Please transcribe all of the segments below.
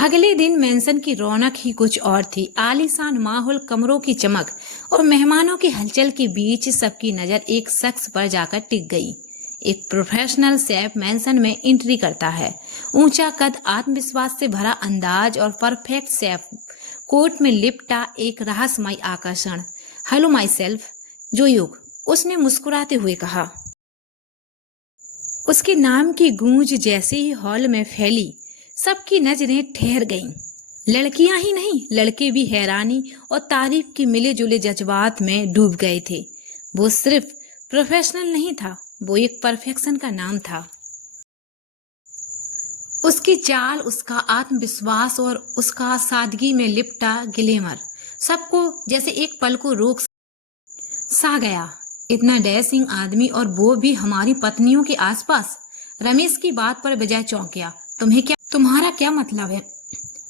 अगले दिन मेंशन की रौनक ही कुछ और थी। आलीशान माहौल, कमरों की चमक और मेहमानों की हलचल के बीच सबकी नजर एक शख्स पर जाकर टिक गई। एक प्रोफेशनल शेफ मेंशन में एंट्री करता है। ऊंचा कद, आत्मविश्वास से भरा अंदाज और परफेक्ट शेफ कोट में लिपटा एक रहस्यमय आकर्षण। हेलो माई सेल्फ, जोयुक, उसने मुस्कुराते हुए कहा। उसके नाम की गूंज जैसे ही हॉल में फैली, सबकी नजरें ठहर गईं। लड़कियां ही नहीं, लड़के भी हैरानी और तारीफ के मिले जुले जज्बात में डूब गए थे। वो सिर्फ प्रोफेशनल नहीं था, वो एक परफेक्शन का नाम था। उसकी चाल, उसका आत्मविश्वास और उसका सादगी में लिपटा ग्लैमर सबको जैसे एक पल को रोक सा गया। इतना डैशिंग आदमी, और वो भी हमारी पत्नियों के आसपास। रमेश की बात पर विजय चौंक गया। तुम्हारा क्या मतलब है?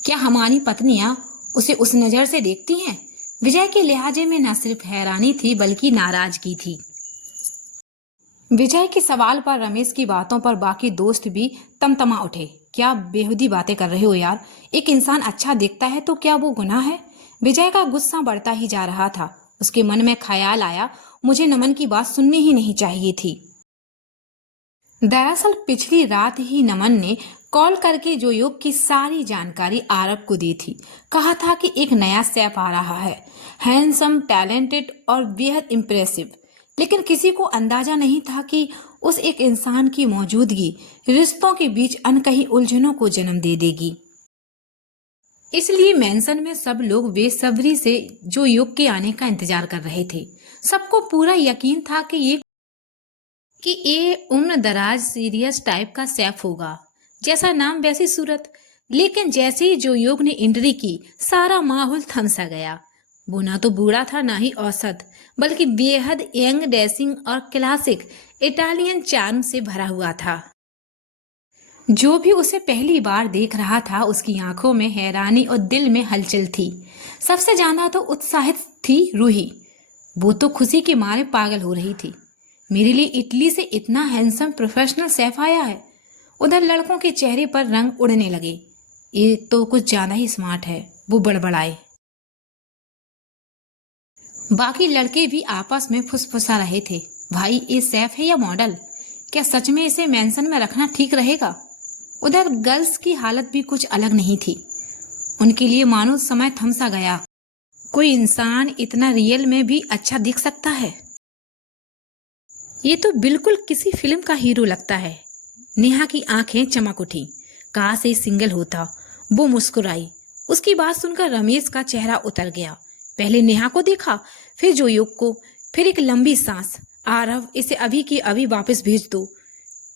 क्या हमारी पत्नियां उसे उस नजर से देखती हैं? विजय के लिहाजे में न सिर्फ हैरानी थी बल्कि नाराजगी थी। विजय के सवाल पर रमेश की बातों पर बाकी दोस्त भी तमतमा उठे। क्या बेहुदी बातें कर रहे हो यार? एक इंसान अच्छा दिखता है तो क्या वो गुनाह है? विजय का गुस्सा बढ़ता ही जा रहा था। उसके मन में ख्याल आया, मुझे नमन की बात सुननी ही नहीं चाहिए थी। दरअसल पिछली रात ही नमन ने कॉल करके जोयोग की सारी जानकारी आरव को दी थी। कहा था कि एक नया शेफ आ रहा है, हैंडसम, टैलेंटेड और बेहद इम्प्रेसिव। लेकिन किसी को अंदाजा नहीं था कि उस एक इंसान की मौजूदगी रिश्तों के बीच अनकही उलझनों को जन्म दे देगी। इसलिए मेंशन में सब लोग बेसब्री से जोयोग के आने का इंतजार कर रहे थे। सबको पूरा यकीन था कि ये उम्र दराज सीरियस टाइप का शेफ होगा। जैसा नाम वैसी सूरत। लेकिन जैसे ही जोयोग ने एंट्री की, सारा माहौल थम सा गया। वो ना तो बूढ़ा था, ना ही औसत, बल्कि बेहद यंग, डैशिंग और क्लासिक इटालियन चार्म से भरा हुआ था। जो भी उसे पहली बार देख रहा था, उसकी आंखों में हैरानी और दिल में हलचल थी। सबसे ज्यादा तो उत्साहित थी रूही। वो तो खुशी के मारे पागल हो रही थी। मेरे लिए इटली से इतना हैंडसम प्रोफेशनल शेफ आया है। उधर लड़कों के चेहरे पर रंग उड़ने लगे। ये तो कुछ ज्यादा ही स्मार्ट है, वो बड़बड़ाए। बाकी लड़के भी आपस में फुसफुसा रहे थे। भाई, ये शेफ है या मॉडल? क्या सच में इसे मेंशन में रखना ठीक रहेगा? उधर गर्ल्स की हालत भी कुछ अलग नहीं थी। उनके लिए मानो समय थम सा गया। कोई इंसान इतना रियल में भी अच्छा दिख सकता है? ये तो बिल्कुल किसी फिल्म का हीरो लगता है। नेहा की आंखें चमक उठी। काश ये सिंगल होता। वो मुस्कुराई। उसकी बात सुनकर रमेश का चेहरा उतर गया। पहले नेहा को देखा, फिर जोयोग को, फिर एक लंबी सांस। आरव, इसे अभी की अभी वापस भेज दो,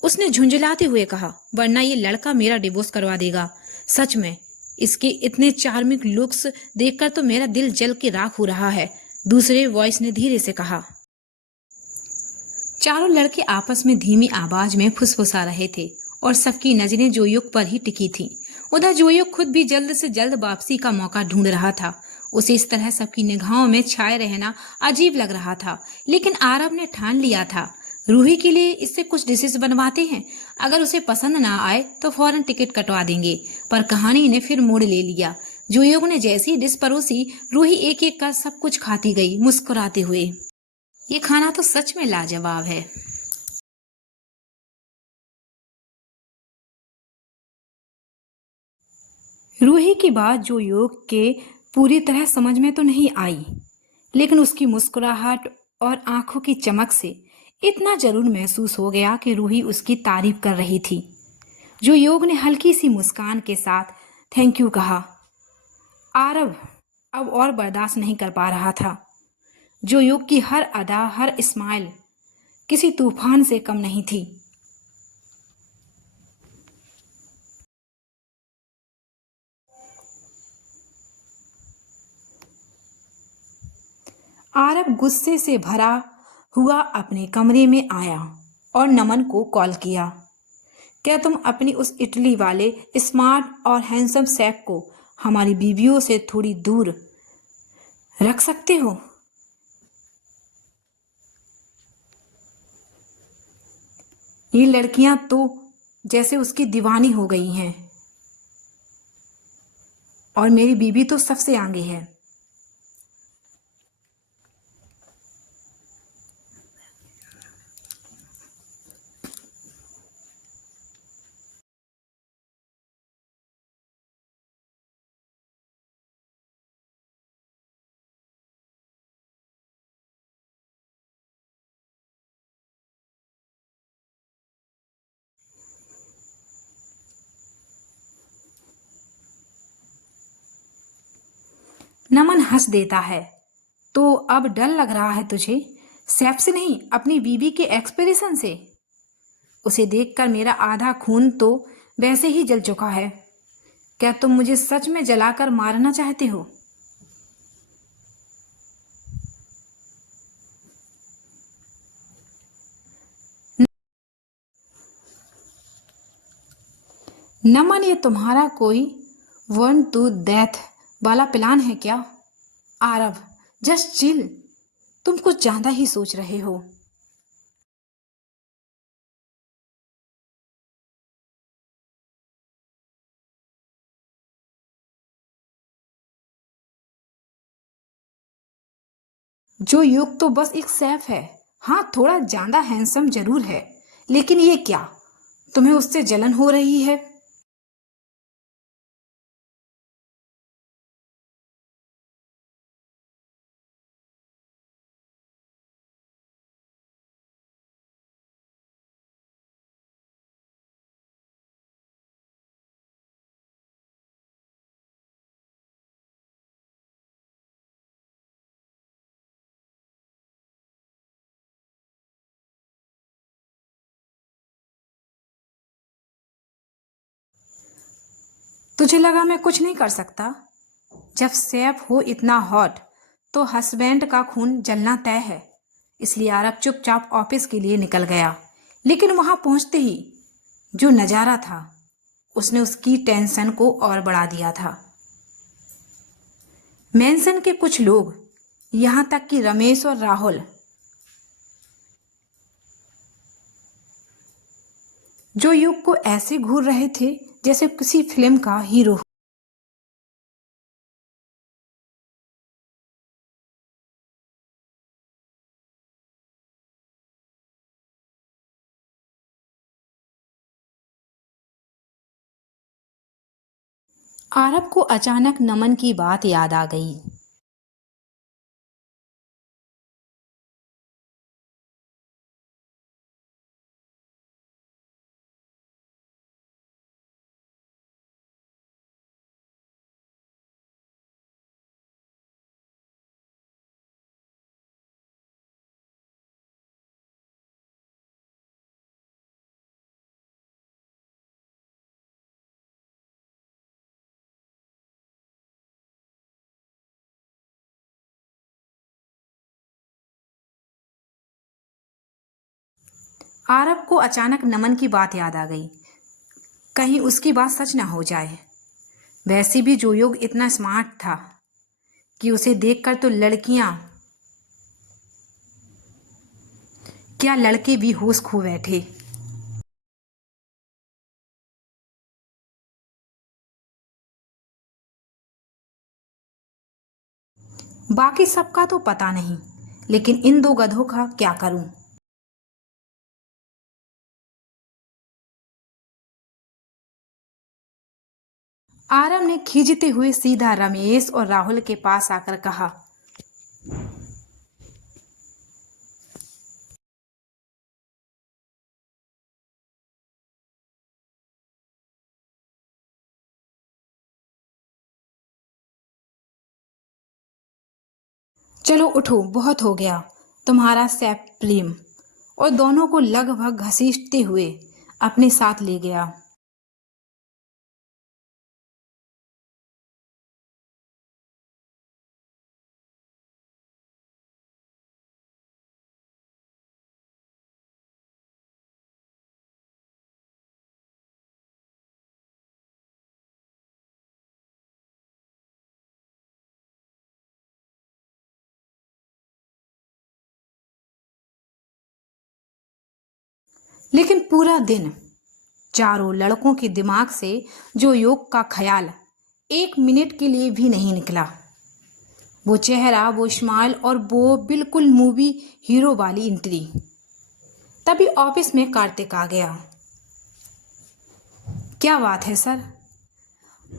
उसने झुंझलाते हुए कहा, वरना ये लड़का मेरा डिवोर्स करवा देगा। सच में इसके इतने चार्मिंग लुक्स देखकर तो मेरा दिल जल के राख हो रहा है, दूसरे वॉइस ने धीरे से कहा। चारों लड़के आपस में धीमी आवाज में फुसफुसा रहे थे और सबकी नजरें जोयोग पर ही टिकी थी। उधर जोयोग खुद भी जल्द से जल्द वापसी का मौका ढूंढ रहा था। उसे इस तरह सबकी निगाहों में छाए रहना अजीब लग रहा था। लेकिन आरव ने ठान लिया था, रूही के लिए इससे कुछ डिशेस बनवाते हैं। अगर उसे पसंद ना आए तो फौरन टिकट कटवा देंगे। पर कहानी ने फिर मोड़ ले लिया। जोयोग ने जैसी डिश परोसी, रूही एक एक कर सब कुछ खाती गई, मुस्कुराते हुए। ये खाना तो सच में लाजवाब है। रूही की बात जोयोग के पूरी तरह समझ में तो नहीं आई, लेकिन उसकी मुस्कुराहट और आंखों की चमक से इतना जरूर महसूस हो गया कि रूही उसकी तारीफ कर रही थी। जोयोग ने हल्की सी मुस्कान के साथ थैंक यू कहा। आरव अब और बर्दाश्त नहीं कर पा रहा था। जोयोग की हर अदा, हर स्माइल किसी तूफान से कम नहीं थी। आरव गुस्से से भरा हुआ अपने कमरे में आया और नमन को कॉल किया। क्या तुम अपनी उस इटली वाले स्मार्ट और हैंडसम शेफ को हमारी बीवियों से थोड़ी दूर रख सकते हो? ये लड़कियां तो जैसे उसकी दीवानी हो गई हैं। और मेरी बीवी तो सबसे आगे है। नमन हंस देता है। तो अब डर लग रहा है तुझे? सैफ से नहीं, अपनी बीवी के एक्सप्रेशन से। उसे देखकर मेरा आधा खून तो वैसे ही जल चुका है। क्या तुम मुझे सच में जलाकर मारना चाहते हो? नमन, ये तुम्हारा कोई वन टू डेथ वाला प्लान है क्या? Aarav, just chill. तुम कुछ ज्यादा ही सोच रहे हो। जो युग तो बस एक सैफ है। हाँ, थोड़ा ज्यादा हैंडसम जरूर है, लेकिन ये क्या, तुम्हें उससे जलन हो रही है? तुझे लगा मैं कुछ नहीं कर सकता? जब सैफ हो इतना हॉट, तो हस्बैंड का खून जलना तय है। इसलिए आरब चुपचाप ऑफिस के लिए निकल गया। लेकिन वहां पहुंचते ही जो नजारा था, उसने उसकी टेंशन को और बढ़ा दिया था। मेंशन के कुछ लोग, यहां तक कि रमेश और राहुल, जो युग को ऐसे घूर रहे थे जैसे किसी फिल्म का हीरो। आरब को अचानक नमन की बात याद आ गई। आरब को अचानक नमन की बात याद आ गई। कहीं उसकी बात सच ना हो जाए। वैसे भी जोयोग इतना स्मार्ट था कि उसे देखकर तो लड़कियां, क्या लड़के भी होश खो बैठे। बाकी सबका तो पता नहीं, लेकिन इन दो गधों का क्या करूं? आरव ने खींचते हुए सीधा रमेश और राहुल के पास आकर कहा, चलो उठो, बहुत हो गया तुम्हारा सैप प्रेम। और दोनों को लगभग घसीटते हुए अपने साथ ले गया। लेकिन पूरा दिन चारों लड़कों के दिमाग से जो योग का ख्याल एक मिनट के लिए भी नहीं निकला। वो चेहरा, वो स्माइल और वो बिल्कुल मूवी हीरो वाली एंट्री। तभी ऑफिस में कार्तिक आ गया। क्या बात है सर,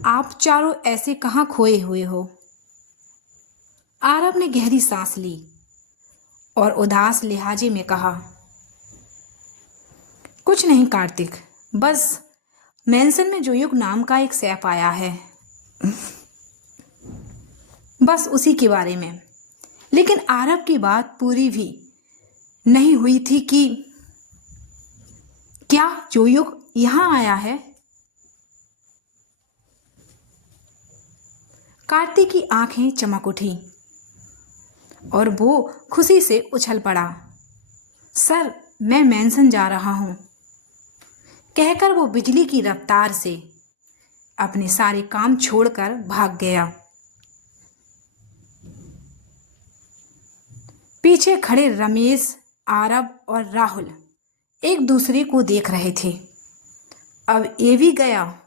आप चारों ऐसे कहाँ खोए हुए हो? आरव ने गहरी सांस ली और उदास लिहाजे में कहा, कुछ नहीं कार्तिक, बस मेंशन में जोयुक नाम का एक सैफ आया है, बस उसी के बारे में। लेकिन आरव की बात पूरी भी नहीं हुई थी कि क्या जोयुक यहां आया है? कार्तिक की आंखें चमक उठी और वो खुशी से उछल पड़ा। सर, मैं मेंशन जा रहा हूं, कहकर वो बिजली की रफ्तार से अपने सारे काम छोड़कर भाग गया। पीछे खड़े रमेश, आरव और राहुल एक दूसरे को देख रहे थे। अब ये भी गया।